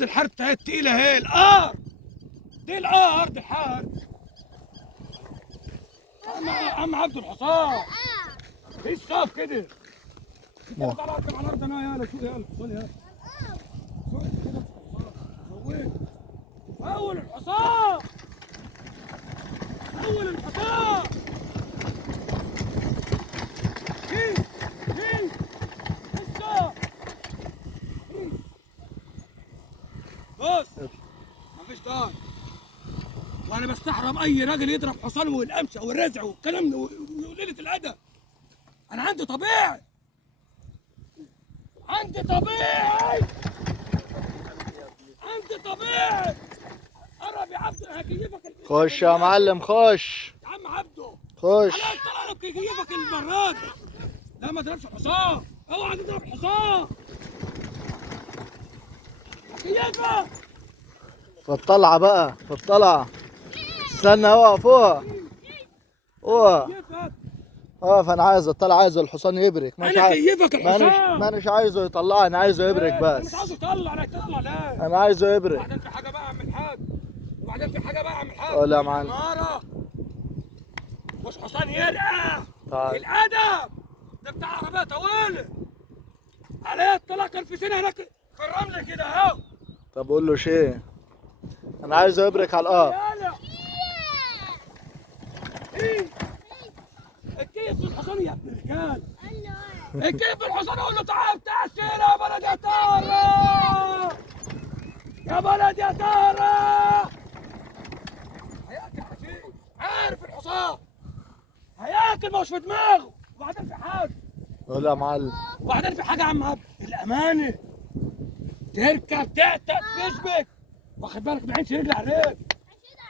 عبد الحارث اهي التقيله اهي القار دي القار دي الحارث عم عبد الحصان ايه الصاف كده تعالى اركب على الارض انا يلا شوف يلا حصان يلا اول الحصان اول الحصان بص مفيش دار وانا بستحرم اي راجل يضرب حصان والقمشه والرزع والكلام وقليله الادب. انا عندي طبيعي عندي طبيعي قرب يا عبده هكيفك. خش يا معلم خش يا عم عبده خش. انا طلع لك يكيفك المره دي. لا ما تضربش حصان اوعى تضرب حصان هكيفك في الطلعة بقى في الطلعة. استنى اقف اقف اقف. انا عايز الطلعة عايز الحصان يبرك. انا كيفك الحصان مانيش عايزه يطلعني انا عايزه يبرك بس. مش عايزه يطلع لا يطلع لا انا عايزه يبرك. وبعدين في حاجه بقى اعمل حاجه قول يا معلم. مش حصان يرقع طيب الادب ده بتاع عربيه طويله عليه الطلاق كان في سنه هناك في الرمل كده اهو. طب قول له شيء انا عايزه يبرك على الارض. الكيف الحصان يا ابن الرجال الكيف الحصان اقول له تعال تعال يا بلد يا تارة يا بلد يا تارة. هياكل حشيش عارف الحصان هياكل مش في دماغه. وبعدين في حاجه قول يا معلم. وبعدين في حاجه يا عم عبد الامانه تركب تأتأ تشبك واخد بالك ما عينش رجل على رجل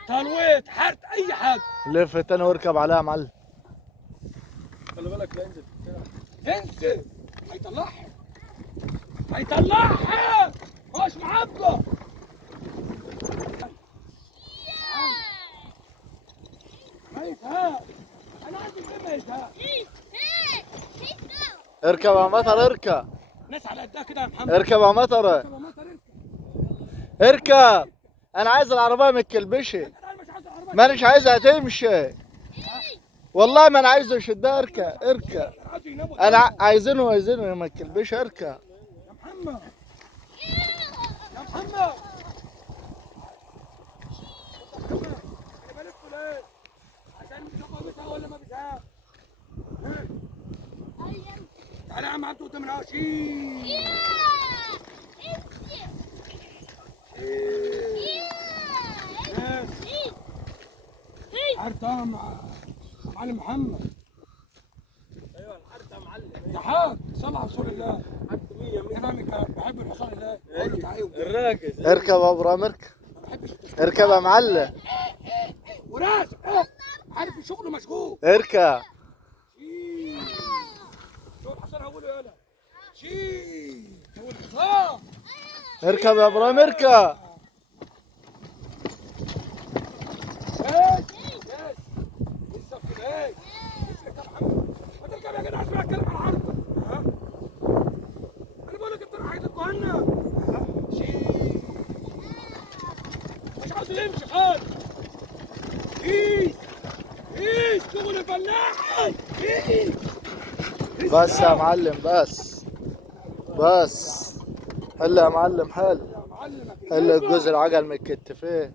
تلويط حرت اي حاجه. لف تاني واركب عليها يا معلم. خلي بالك لا انزل هيطلعها مش معبر. ما يتهاب انا عندي كلمه ما يتهاب. اركب يا مطر اركب. ناس على قدها كده يا محمد. اركب يا مطر اركب. انا عايز العربيه ما تكلبشي. مانيش عايزها تمشي والله ما انا عايزه يشدها. اركب انا عايزينه ما تكلبش. اركب يا محمد انا بلف ليه عشان نشوفها بتها ولا ما بتها. تعالى يا عم عبده قدام العشيش. حارتها مع معلم محمد. ايوه الحارتها معلم يا حاج صل على رسول الله. بحب الحصان الله الراجل. اركب يا ابراهيم اركب يا معلم. وراسك عارف شغله مشغول. اركب شوف الحصان هقوله يالا هو الحصان. اركب يا ابراهيم اركب. يا جدع اسمع الكلام على العرض. انا بقول لك انت رايح تتجنن مش عاوز يمشي خالص. شغل فلاحي بس يا معلم بس. حل يا معلم حل الجزء العجل من الكتفين.